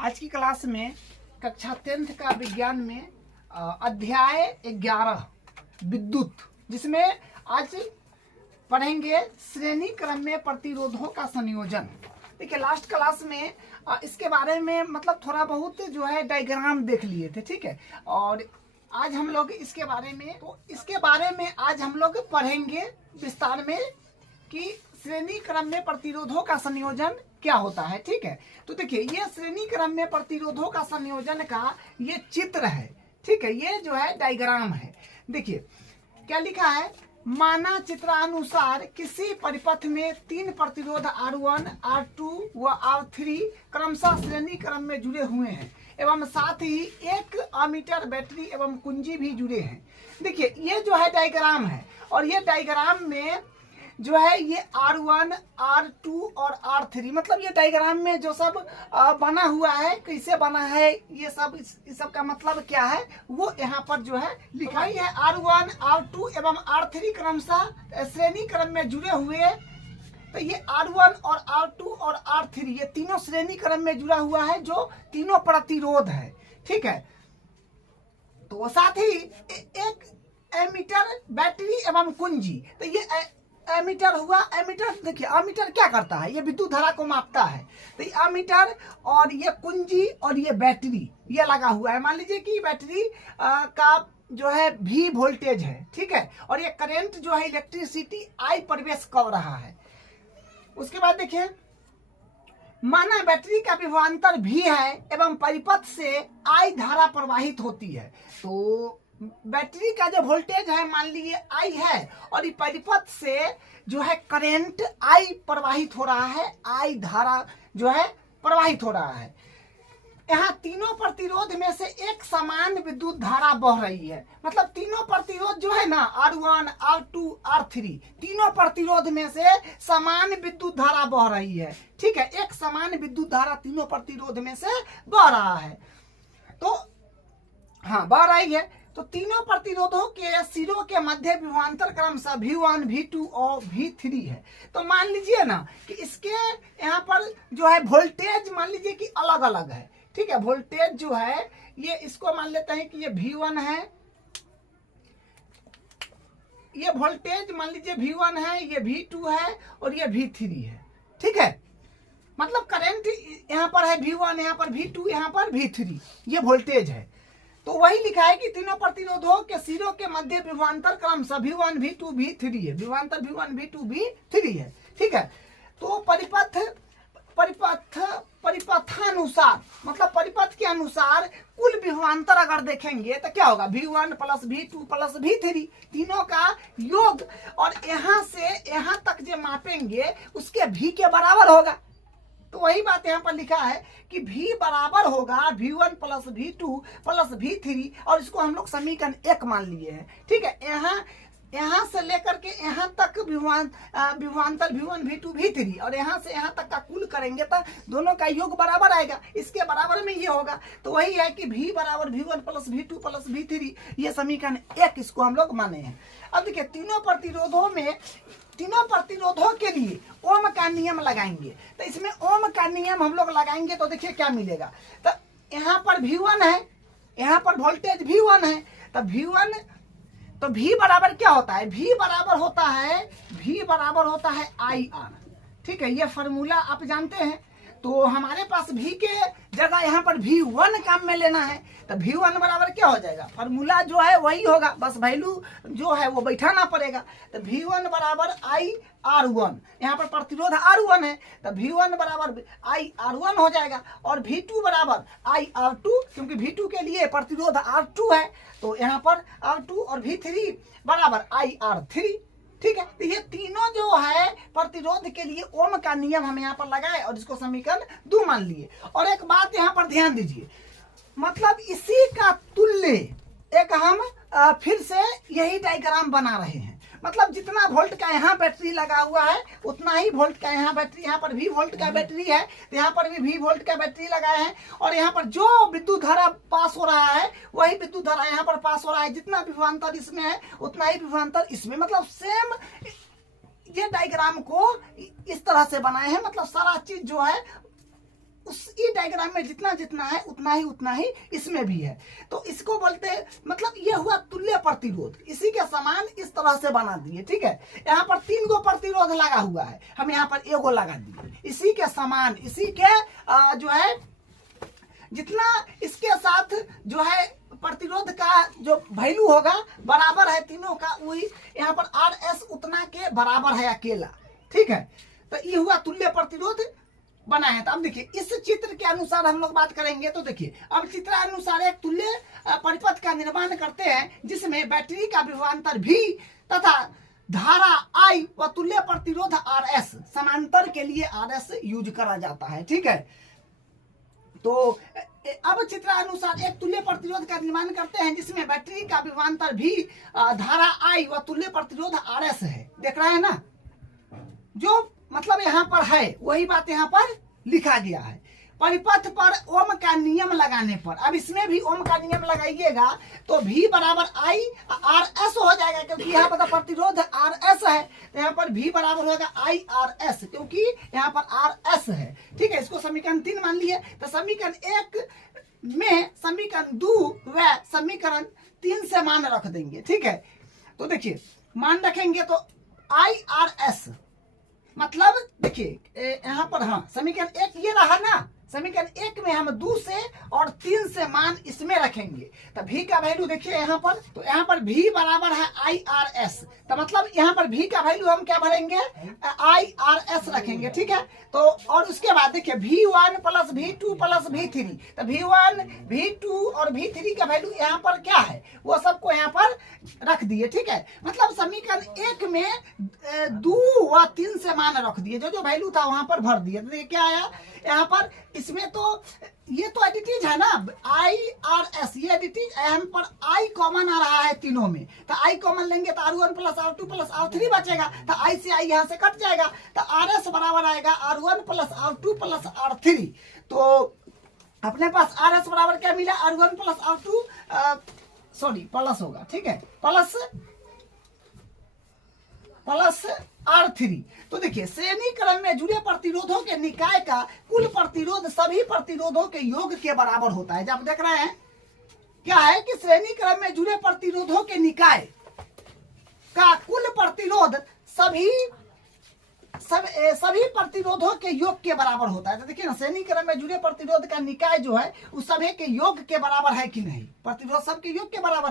आज की क्लास में कक्षा 10th का विज्ञान में अध्याय 11 विद्युत, जिसमें आज पढ़ेंगे श्रेणी क्रम में प्रतिरोधों का संयोजन। देखिए लास्ट क्लास में इसके बारे में मतलब थोड़ा बहुत जो है डायग्राम देख लिए थे, ठीक है। और आज हम लोग इसके बारे में आज हम लोग पढ़ेंगे विस्तार में कि श्रेणी क्रम में प्रतिरोधों का संयोजन क्या होता है, ठीक है। तो देखिए ये श्रेणी क्रम में प्रतिरोधों का संयोजन का ये चित्र है, ठीक है। ये जो है डायग्राम है। देखिए क्या लिखा है, माना चित्रानुसार किसी परिपथ में 3 प्रतिरोध R1, R2 व R3 क्रमशः श्रेणी क्रम में जुड़े हुए हैं एवं साथ ही एक अमीटर बैटरी एवं कुंजी भी जुड़े हैं। देखिए ये जो है डायग्राम है और ये डायग्राम में जो है ये R1, R2 और R3 मतलब ये डायग्राम में जो सब बना हुआ है, कैसे बना है, ये सब इस सब का मतलब क्या है वो यहाँ पर जो है लिखा ही है। R1, R2 एवं R3 क्रमशः श्रेणी क्रम में जुड़े हुए, तो ये R1 और R2 और R3 ये तीनों श्रेणी क्रम में जुड़ा हुआ है, जो तीनों प्रतिरोध है, ठीक है। तो साथ ही एक एमीटर बैटरी एवं कुंजी, तो ये एमीटर हुआ। एमीटर देखिए एमीटर क्या करता है, ये विद्युत धारा को मापता है। तो ये एमीटर और ये कुंजी और ये बैटरी ये लगा हुआ है। मान लीजिए कि बैटरी का जो है V वोल्टेज है, ठीक है, और ये करंट जो है इलेक्ट्रिसिटी I प्रवेश कर रहा है। उसके बाद देखिए माना बैटरी का विभवांतर V है एवं परिपथ से I धारा प्रवाहित होती है। तो बैटरी का जो वोल्टेज है मान लीजिए I है और इस परिपथ से जो है करंट I प्रवाहित हो रहा है, I धारा जो है प्रवाहित हो रहा है। यहाँ तीनों प्रतिरोध में से एक समान विद्युत धारा बह रही है। मतलब तीनों प्रतिरोध जो है ना R1, R2, R3 तीनों प्रतिरोध में से समान विद्युत धारा बह रही है, ठीक है। एक समान विद्युत धारा तीनों प्रतिरोध में से बह रहा है, तो हाँ बह रही है। तो तीनों प्रतिरोधों के सिरों के मध्य विभवांतर क्रमशः V1, V2 और V3 है। तो मान लीजिए ना कि इसके यहाँ पर जो है वोल्टेज मान लीजिए कि अलग अलग है, ठीक है। वोल्टेज जो है ये इसको मान लेते हैं कि ये V1 है, ये वोल्टेज मान लीजिए V1 है, ये V2 है और ये V3 है, ठीक है। मतलब करंट यहाँ पर है V1, यहाँ पर V2, यहाँ पर V3, ये वोल्टेज है। तो वही लिखा है कि तीनों प्रतिरोधों के सिरों के मध्य विभवांतर क्रमशः V1, V2, V3 है। विभवांतर V1, V2, V3 है, ठीक है। तो परिपथानुसार मतलब परिपथ के अनुसार कुल विभवांतर अगर देखेंगे तो क्या होगा, V1 plus V2 plus V3 तीनों का योग, और यहाँ से यहाँ तक जो मापेंगे उसके V के बराबर होगा। तो वही बात यहाँ पर लिखा है कि V बराबर होगा V1 plus V2 plus V3, और इसको हम लोग समीकरण 1 मान लिए हैं, ठीक है। यहाँ से लेकर के यहाँ तक विभवांतर V1, V2, V3 और यहाँ से यहाँ तक का कुल करेंगे तो दोनों का योग बराबर आएगा, इसके बराबर में ये होगा। तो वही है कि V बराबर V1 plus V2 plus V3, ये समीकरण 1 इसको हम लोग माने हैं। अब देखिए तीनों प्रतिरोधों के लिए ओम का नियम लगाएंगे। तो इसमें ओम का नियम हम लोग लगाएंगे तो देखिए क्या मिलेगा। तो यहाँ पर V1 है, यहाँ पर वोल्टेज V1 है, तो V बराबर क्या होता है, V बराबर होता है IR, ठीक है। ये फॉर्मूला आप जानते हैं। तो हमारे पास V के जगह यहाँ पर V1 काम में लेना है, तो V1 बराबर क्या हो जाएगा, फॉर्मूला जो है वही होगा, बस वैल्यू जो है वो बैठाना पड़ेगा। तो V1 बराबर IR1, यहाँ पर प्रतिरोध R1 है तो V1 बराबर IR1 हो जाएगा, और V2 बराबर IR2, क्योंकि V2 के लिए प्रतिरोध R2 है, तो यहाँ पर R2 और V3 बराबर IR3, ठीक है। तो ये तीनों जो है प्रतिरोध के लिए ओम का नियम हम यहाँ पर लगाए और इसको समीकरण 2 मान लिए। और एक बात यहाँ पर ध्यान दीजिए, मतलब इसी का तुल्य एक हम फिर से यही डायग्राम बना रहे हैं। मतलब जितना वोल्ट का यहाँ बैटरी लगा हुआ है उतना ही वोल्ट का यहाँ बैटरी, यहाँ पर V वोल्ट का बैटरी है तो यहाँ पर भी V वोल्ट का बैटरी लगाए हैं, और यहाँ पर जो विद्युत धारा पास हो रहा है वही विद्युत धारा यहाँ पर पास हो रहा है। जितना विभवांतर इसमें है उतना ही विभवांतर इसमें, मतलब सेम ये डायग्राम को इस तरह से बनाए हैं। मतलब सारा चीज जो है उस ई डायग्राम में जितना जितना है उतना ही इसमें भी है। तो इसको बोलते हैं, मतलब ये हुआ तुल्य प्रतिरोध। इसी के समान इस तरह से बना दिए, ठीक है। यहाँ पर 3 गो प्रतिरोध लगा हुआ है, हम यहाँ पर एगो लगा दिए। इसी के समान, इसी के जो है जितना इसके साथ जो है प्रतिरोध का जो वैल्यू होगा बराबर है तीनों का, वही यहाँ पर RS उतना के बराबर है अकेला, ठीक है। तो ये हुआ तुल्य प्रतिरोध बना है। तो अब देखिए इस चित्र के अनुसार हम लोग बात करेंगे। तो देखिए अब चित्रानुसार एक तुल्य परिपथ का निर्माण करते हैं जिसमें बैटरी का विभवांतर V तथा धारा I व तुल्य प्रतिरोध RS, समांतर के लिए RS यूज करा जाता है, ठीक है। तो अब चित्रानुसार एक तुल्य प्रतिरोध का निर्माण करते हैं जिसमें बैटरी का विभवांतर V, धारा I व तुल्य प्रतिरोध RS है। देख रहे हैं ना, जो मतलब यहाँ पर है वही बात यहाँ पर लिखा गया है। परिपथ पर ओम का नियम लगाने पर, अब इसमें भी ओम का नियम लगाइएगा तो V बराबर I RS हो जाएगा, क्योंकि यहाँ पर प्रतिरोध RS है। तो यहाँ पर V बराबर होगा I RS, क्योंकि यहाँ पर RS है, ठीक है। इसको समीकरण 3 मान लिए। तो समीकरण 1 में समीकरण 2 व समीकरण 3 से मान रख देंगे, ठीक है। तो देखिए मान रखेंगे तो I RS मतलब देखिए यहाँ पर, हाँ समीकरण 1 ये रहा ना, समीकरण 1 में हम 2 से और 3 से मान इसमें रखेंगे। तो V का वैल्यू देखिए यहाँ पर, तो यहाँ पर V बराबर है I RS। तो मतलब यहाँ पर V का वैल्यू हम क्या भरेंगे, I RS रखेंगे, ठीक है। तो और उसके बाद देखिए V1 plus V2 plus V3, तो V1 V2 और V3 का वैल्यू यहाँ पर क्या है वो सबको यहाँ पर रख दिए, ठीक है। मतलब समीकरण 1 में 2 व 3 से मान रख दिए, जो जो वैल्यू था वहां पर भर दिए। तो क्या आया यहाँ पर, इसमें तो ये तो एडिटीज है ना, I RS ये एडिटीज, यहाँ पर I कॉमन आ रहा है तीनों में। तो I कॉमन लेंगे तो R1 plus R2 plus R3 बचेगा। तो I से I यहाँ से कट जाएगा, तो RS बराबर आएगा R1 plus R2 plus R3। तो अपने पास RS बराबर क्या मिला, R1 plus R2 sorry plus होगा, ठीक है, प्लस R3। तो देखिए श्रेणी क्रम में जुड़े प्रतिरोधों के निकाय का कुल प्रतिरोध सभी प्रतिरोधों के योग के बराबर होता है। जब देख रहे हैं क्या है कि श्रेणी क्रम में जुड़े प्रतिरोधों के निकाय का कुल प्रतिरोध सभी प्रतिरोधों के योग के बराबर होता है। तो देखिए ना, श्रेणी क्रम में जुड़े प्रतिरोध का निकाय जो है उस सभी के योग के बराबर है कि नहीं, प्रतिरोध सबके योग के बराबर है।